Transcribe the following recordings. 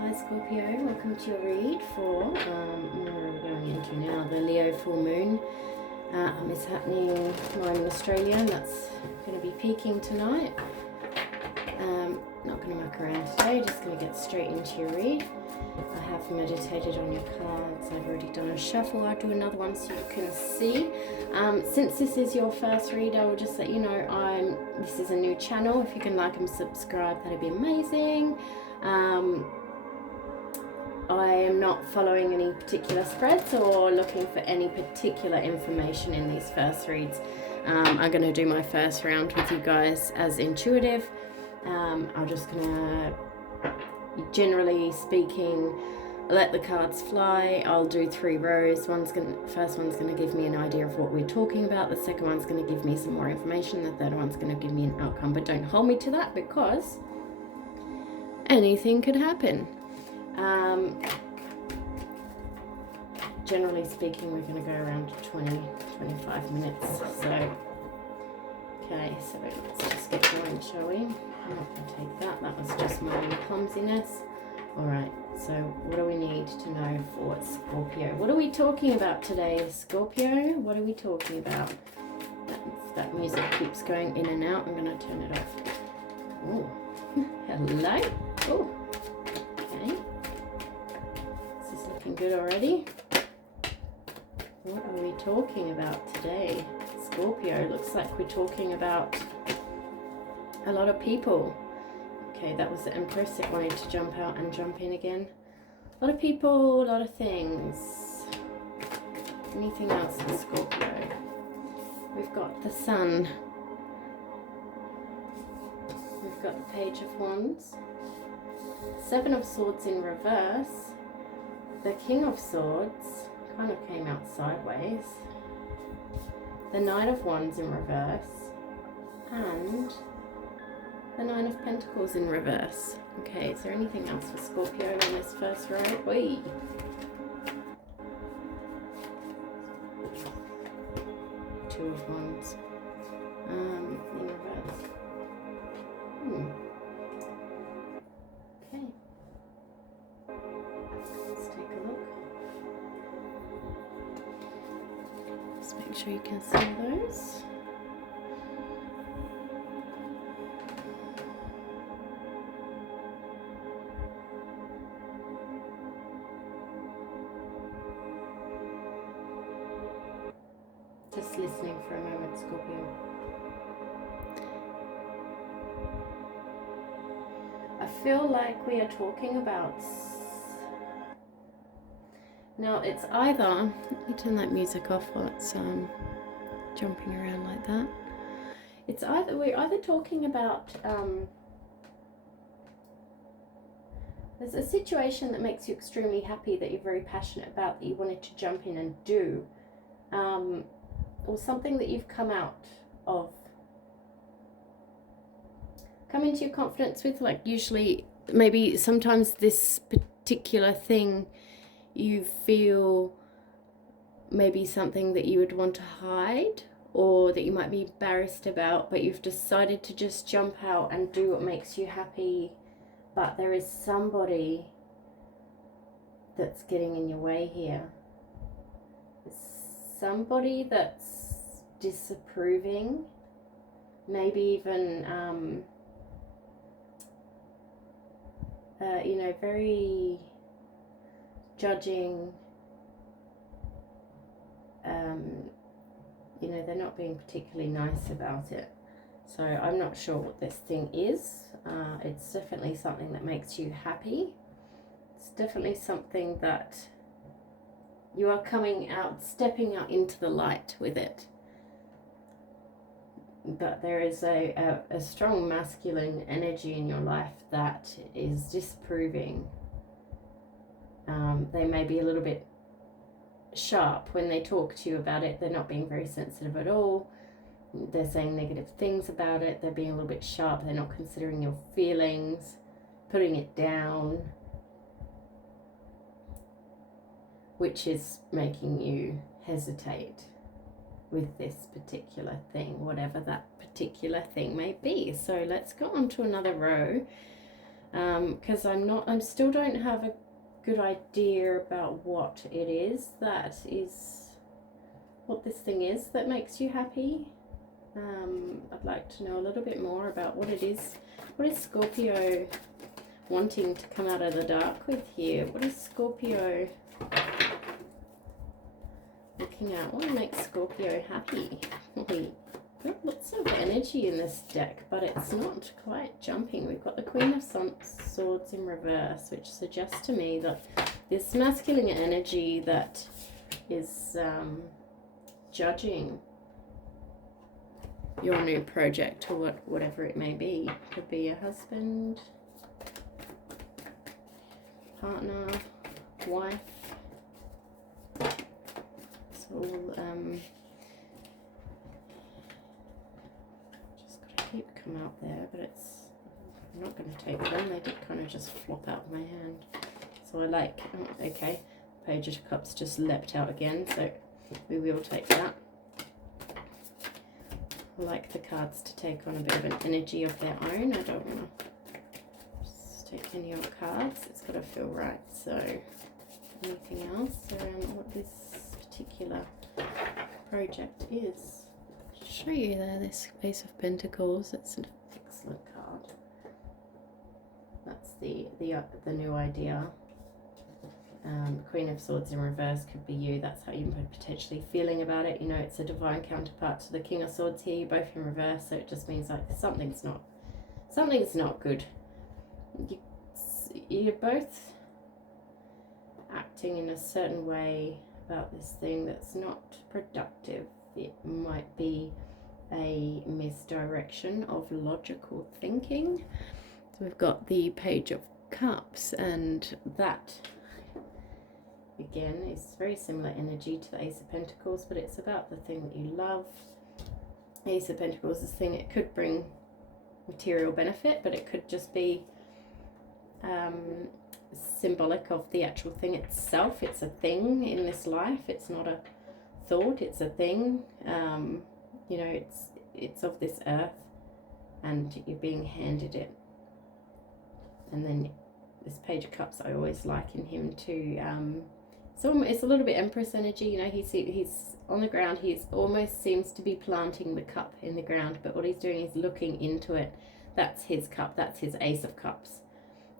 Hi Scorpio, welcome to your read for, where are we going into now? The Leo full moon is happening. I'm in Australia and that's going to be peaking tonight. Not going to muck around today, just going to get straight into your read. I have meditated on your cards, I've already done a shuffle. I'll do another one so you can see. Since this is your first read, I will just let you know this is a new channel. If you can like and subscribe, that'd be amazing. I am not following any particular spreads or looking for any particular information in these first reads. I'm going to do my first round with you guys as intuitive. I'm just going to, generally speaking, let the cards fly. I'll do 3 rows. First one's going to give me an idea of what we're talking about. The second one's going to give me some more information. The third one's going to give me an outcome. But don't hold me to that because anything could happen. Generally speaking, we're going to go around 20-25 minutes. So, okay, so let's just get going, shall we? I'm not going to take that. That was just my clumsiness. Alright, so what do we need to know for Scorpio? What are we talking about today, Scorpio? What are we talking about? That music keeps going in and out. I'm going to turn it off. Oh, hello. Oh, okay. This is looking good already. What are we talking about today, Scorpio? Looks like we're talking about a lot of people. Okay, that was the Empress. It wanted to jump out and jump in again. A lot of people, a lot of things. Anything else in Scorpio? We've got the Sun. We've got the Page of Wands. 7 of Swords in reverse. The King of Swords kind of came out sideways. The Knight of Wands in reverse. And the 9 of Pentacles in reverse. Okay, is there anything else for Scorpio in this first row? Oi! 2 of Wands. In reverse. Okay. Let's take a look. Just make sure you can see those. Just listening for a moment, Scorpio. I feel like we are talking about... Now, it's either... Let me turn that music off while it's jumping around like that. It's either... We're either talking about... there's a situation that makes you extremely happy, that you're very passionate about, that you wanted to jump in and do. Or something that you've come into your confidence with. Like, usually, maybe sometimes this particular thing you feel maybe something that you would want to hide, or that you might be embarrassed about, but you've decided to just jump out and do what makes you happy. But there is somebody that's getting in your way here. Somebody that's disapproving, maybe even, very judging. They're not being particularly nice about it. So I'm not sure what this thing is. It's definitely something that makes you happy. It's definitely something that you are stepping out into the light with it. But there is a strong masculine energy in your life that is disapproving. They may be a little bit sharp when they talk to you about it. They're not being very sensitive at all. They're saying negative things about it. They're being a little bit sharp. They're not considering your feelings, putting it down, which is making you hesitate with this particular thing, whatever that particular thing may be. So let's go on to another row. because I still don't have a good idea about what it is what this thing is that makes you happy. I'd like to know a little bit more about what it is. What is Scorpio wanting to come out of the dark with here? What is Scorpio looking at? What makes Scorpio happy? We've got lots of energy in this deck, but it's not quite jumping. We've got the Queen of Swords in reverse, which suggests to me that this masculine energy that is judging your new project or whatever it may be. Could be a husband, partner, wife. It's all just got to keep come out there, but I'm not going to take them. They did kind of just flop out of my hand. So I like, okay, Page of Cups just leapt out again, so we will take that. I like the cards to take on a bit of an energy of their own. I don't want to just take any old cards. It's got to feel right. So anything else around what this particular project is? I'll show you there, this Ace of Pentacles. It's an excellent card. That's the new idea. Queen of Swords in reverse could be you. That's how you're potentially feeling about it. You know, it's a divine counterpart to the King of Swords here. You're both in reverse, so it just means like something's not good. You're both acting in a certain way about this thing that's not productive. It might be a misdirection of logical thinking. So we've got the Page of Cups, and that again is very similar energy to the Ace of Pentacles, but it's about the thing that you love. Ace of Pentacles is the thing, it could bring material benefit, but it could just be symbolic of the actual thing itself. It's a thing in this life, it's not a thought, it's a thing. You know, it's of this earth and you're being handed it. And then this Page of Cups, I always liken him to so it's a little bit Empress energy. You know, he's on the ground, he almost seems to be planting the cup in the ground, but what he's doing is looking into it. That's his cup, that's his Ace of Cups,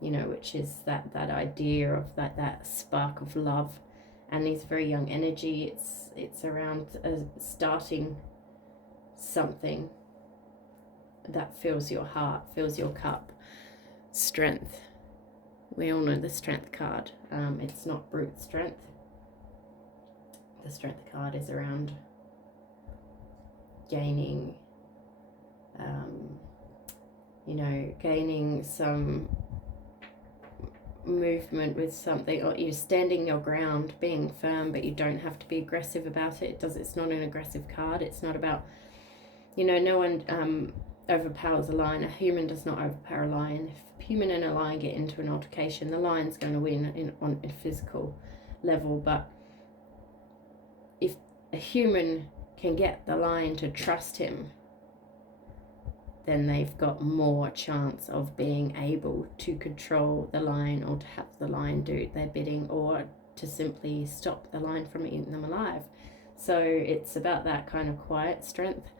you know, which is that idea of that spark of love. And he's very young energy. It's around starting something that fills your heart, fills your cup. Strength. We all know the Strength card. It's not brute strength. The Strength card is around gaining, you know, gaining some movement with something, or you're standing your ground, being firm, but you don't have to be aggressive about it. It's not an aggressive card. It's not about, you know, no one overpowers a lion. A human does not overpower a lion. If a human and a lion get into an altercation, the lion's going to win on a physical level. But if a human can get the lion to trust him, then they've got more chance of being able to control the lion, or to have the lion do their bidding, or to simply stop the lion from eating them alive. So it's about that kind of quiet strength.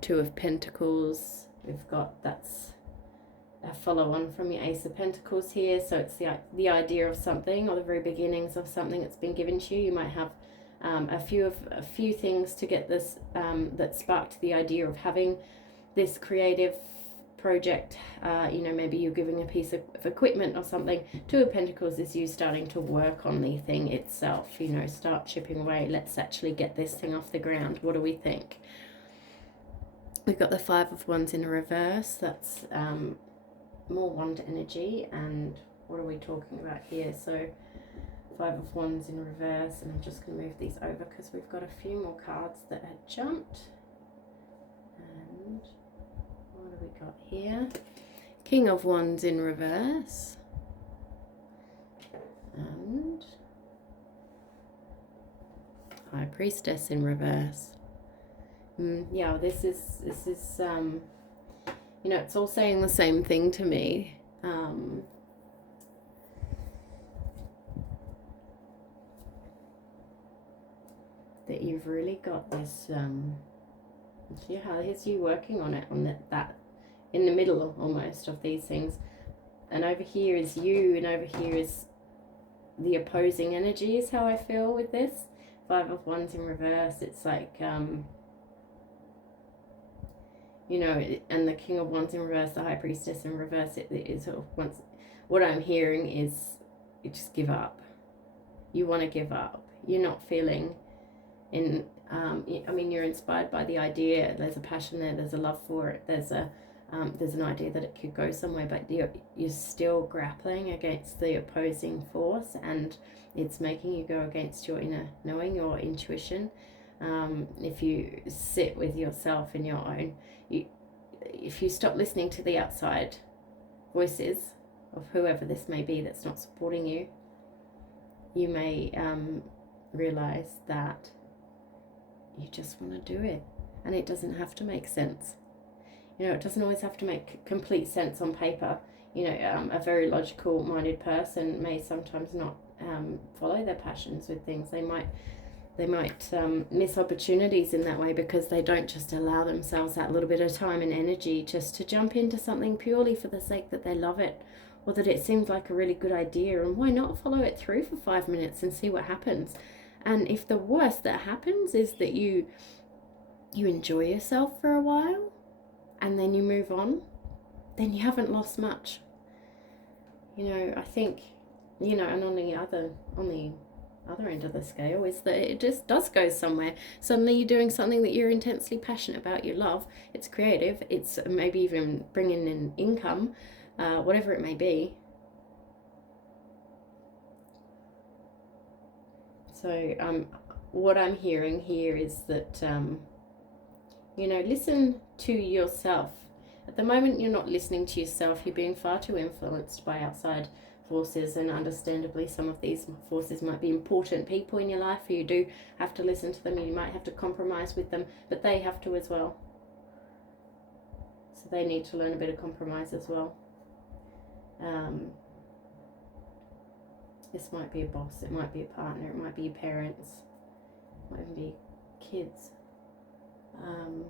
Two of Pentacles, we've got, that's a follow-on from your Ace of Pentacles here. So it's the idea of something, or the very beginnings of something that's been given to you. You might have a few things to get this that sparked the idea of having this creative project. You know, maybe you're giving a piece of equipment or something. Two of Pentacles is you starting to work on the thing itself. You know, start chipping away. Let's actually get this thing off the ground. What do we think? We've got the Five of Wands in reverse. That's more wand energy. And what are we talking about here? So Five of Wands in reverse, and I'm just going to move these over because we've got a few more cards that had jumped. And what have we got here? King of Wands in reverse. And High Priestess in reverse. Yeah, this is you know, it's all saying the same thing to me. that you've really got this, yeah, it's you working on it, on that in the middle almost of these things. And over here is you, and over here is the opposing energy, is how I feel with this. 5 of Wands in reverse, it's like, you know, and the King of Wands in reverse, the High Priestess in reverse, it sort of wants, what I'm hearing is you just give up. You want to give up. You're not feeling in, I mean, you're inspired by the idea. There's a passion there. There's a love for it. There's an idea that it could go somewhere, but you're still grappling against the opposing force, and it's making you go against your inner knowing, your intuition. If you sit with yourself in your own, if you stop listening to the outside voices of whoever this may be that's not supporting you, you may realize that you just want to do it, and it doesn't have to make sense. You know, it doesn't always have to make complete sense on paper. You know, a very logical minded person may sometimes not follow their passions with things. They might miss opportunities in that way because they don't just allow themselves that little bit of time and energy just to jump into something purely for the sake that they love it, or that it seems like a really good idea, and why not follow it through for 5 minutes and see what happens. And if the worst that happens is that you enjoy yourself for a while and then you move on, then you haven't lost much. You know, I think, you know, and on the other end of the scale is that it just does go somewhere. Suddenly you're doing something that you're intensely passionate about, you love, it's creative, it's maybe even bringing in income, whatever it may be. So what I'm hearing here is that, you know, listen to yourself. At the moment you're not listening to yourself, you're being far too influenced by outside forces, and understandably some of these forces might be important people in your life. You do have to listen to them, you might have to compromise with them, but they have to as well. So they need to learn a bit of compromise as well. This might be a boss, it might be a partner, it might be your parents, it might even be kids. I'm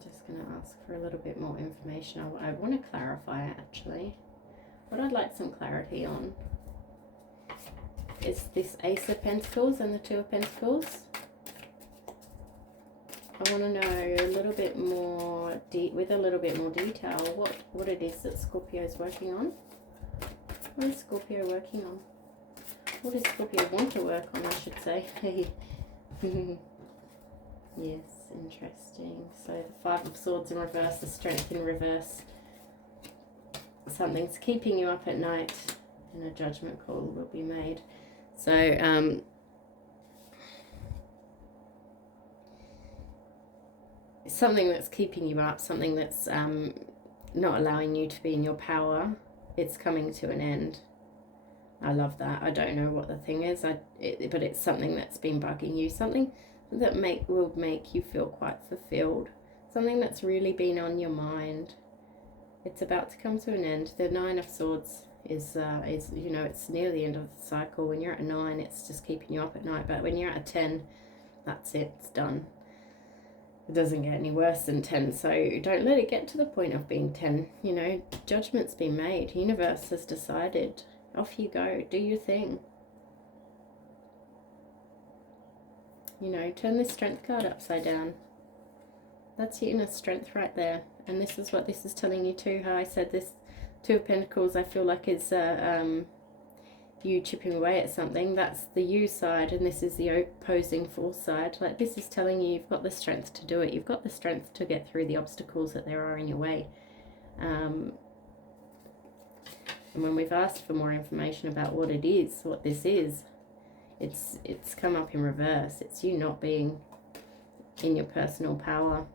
just going to ask for a little bit more information. I want to clarify actually. What I'd like some clarity on is this Ace of Pentacles and the Two of Pentacles. I want to know a little bit more with a little bit more detail what it is that Scorpio is working on. What is Scorpio working on? What does Scorpio want to work on, I should say? Yes, interesting. So the 5 of Swords in reverse, the Strength in reverse. Something's keeping you up at night, and a judgment call will be made. So something that's keeping you up, something that's not allowing you to be in your power, it's coming to an end. I love that. I don't know what the thing is, but it's something that's been bugging you, something that will make you feel quite fulfilled, something that's really been on your mind. It's about to come to an end. The 9 of Swords is you know, it's near the end of the cycle. When you're at a 9, it's just keeping you up at night, but when you're at a 10, that's it, it's done. It doesn't get any worse than 10, so don't let it get to the point of being 10. You know, judgment's been made. Universe has decided. Off you go. Do your thing. You know, turn this Strength card upside down. That's your inner strength right there. And this is what this is telling you too. How I said this 2 of Pentacles, I feel like it's you chipping away at something. That's the you side, and this is the opposing force side. Like, this is telling you you've got the strength to do it. You've got the strength to get through the obstacles that there are in your way. And when we've asked for more information about what it is, what this is, it's come up in reverse. It's you not being in your personal power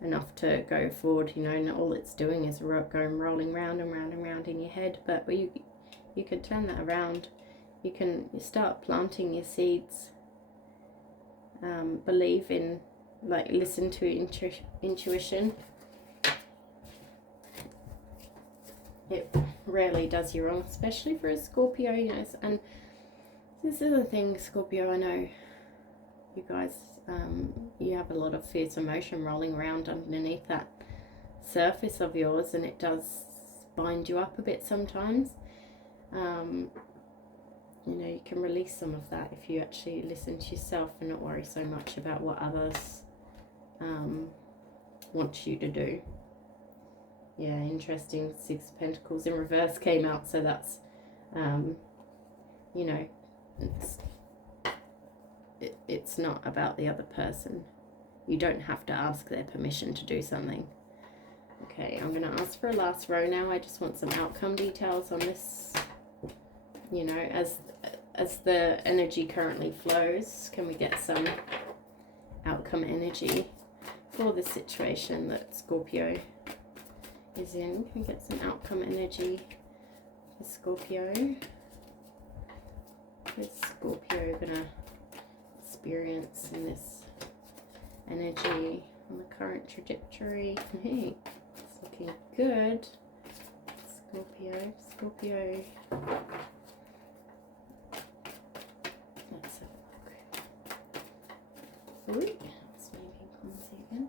enough to go forward, you know, and all it's doing is going rolling round and round and round in your head. But you can turn that around. You start planting your seeds. believe in, like, listen to intuition. It rarely does you wrong, especially for a Scorpio, you know. And this is the thing, Scorpio, I know you guys, you have a lot of fierce emotion rolling around underneath that surface of yours, and it does bind you up a bit sometimes. You know, you can release some of that if you actually listen to yourself and not worry so much about what others want you to do. Yeah, interesting. Six of Pentacles in reverse came out, so that's, you know, it's not about the other person. You don't have to ask their permission to do something. Okay, I'm going to ask for a last row now. I just want some outcome details on this. You know, as the energy currently flows, can we get some outcome energy for the situation that Scorpio is in? Can we get some outcome energy for Scorpio? What is Scorpio going to experience in this energy on the current trajectory? Hey, it's looking good. Scorpio. Let's have a look. Ooh, it's maybe clumsy again.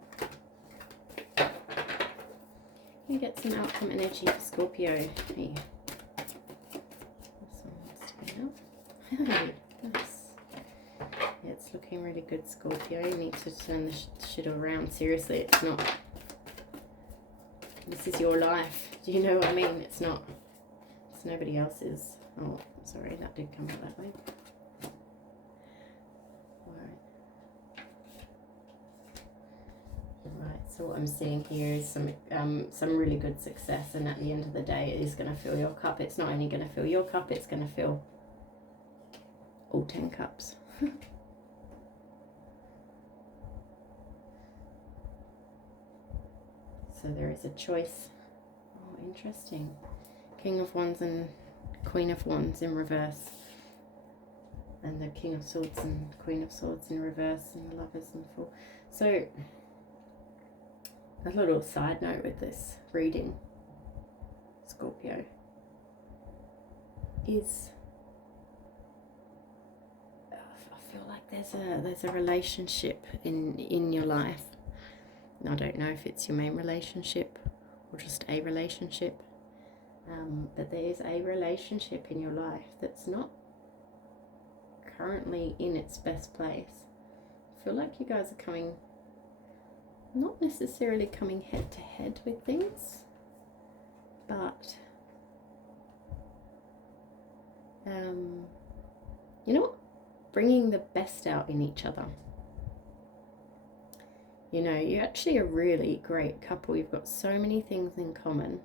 Can you get some outcome energy for Scorpio? Hey. This one wants to go up. Hey, nice. Yeah, it's looking really good, Scorpio. You need to turn the shit around. Seriously, it's not. This is your life. Do you know what I mean? It's not. It's nobody else's. Oh, sorry, that did come out that way. Right, so what I'm seeing here is some really good success, and at the end of the day it is going to fill your cup. It's not only going to fill your cup, it's going to fill all 10 cups. So there is a choice. Oh, interesting. King of Wands and Queen of Wands in reverse, and the King of Swords and Queen of Swords in reverse, and the Lovers in full. So a little side note with this reading, Scorpio, is I feel like there's a relationship in your life. I don't know if it's your main relationship or just a relationship, but there is a relationship in your life that's not currently in its best place. I feel like you guys are coming, not necessarily coming head to head with things, but you know what? Bringing the best out in each other. You know, you're actually a really great couple. You've got so many things in common.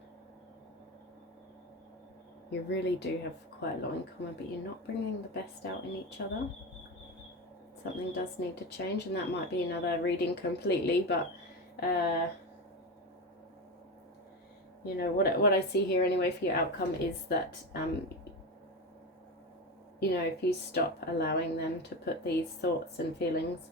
You really do have quite a lot in common, but you're not bringing the best out in each other. Something does need to change, and that might be another reading completely, but you know, what I see here anyway for your outcome is that you know, if you stop allowing them to put these thoughts and feelings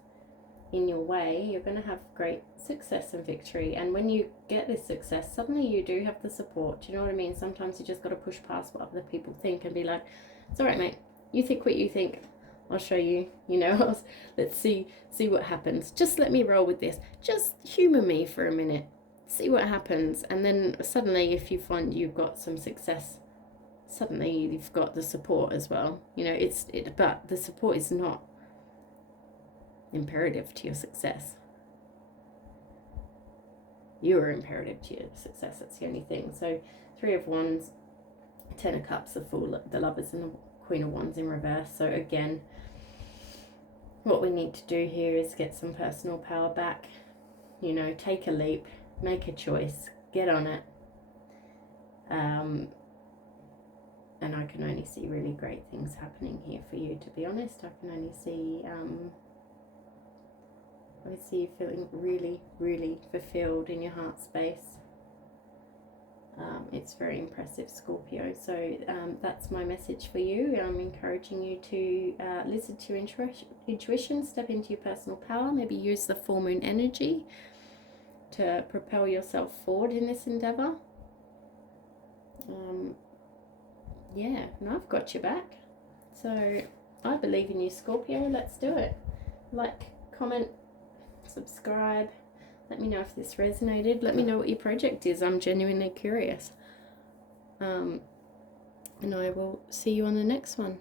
in your way, you're going to have great success and victory. And when you get this success, suddenly you do have the support. Do you know what I mean? Sometimes you just got to push past what other people think and be like, it's all right, mate, you think what you think, I'll show you, you know. Let's see what happens. Just let me roll with this. Just humor me for a minute, see what happens. And then suddenly, if you find you've got some success, suddenly you've got the support as well. You know, but the support is not imperative to your success. You are imperative to your success. That's the only thing. So 3 of Wands, 10 of Cups, the Fool, the Lovers, and the Queen of Wands in reverse. So again, what we need to do here is get some personal power back. You know, take a leap, make a choice, get on it. And I can only see really great things happening here for you, to be honest. I can only see I see you feeling really, really fulfilled in your heart space. It's very impressive, Scorpio. So that's my message for you. I'm encouraging you to listen to your intuition, step into your personal power, maybe use the full moon energy to propel yourself forward in this endeavor. Yeah, and I've got your back. So I believe in you, Scorpio. Let's do it. Like, comment, subscribe. Let me know if this resonated. Let me know what your project is. I'm genuinely curious. And I will see you on the next one.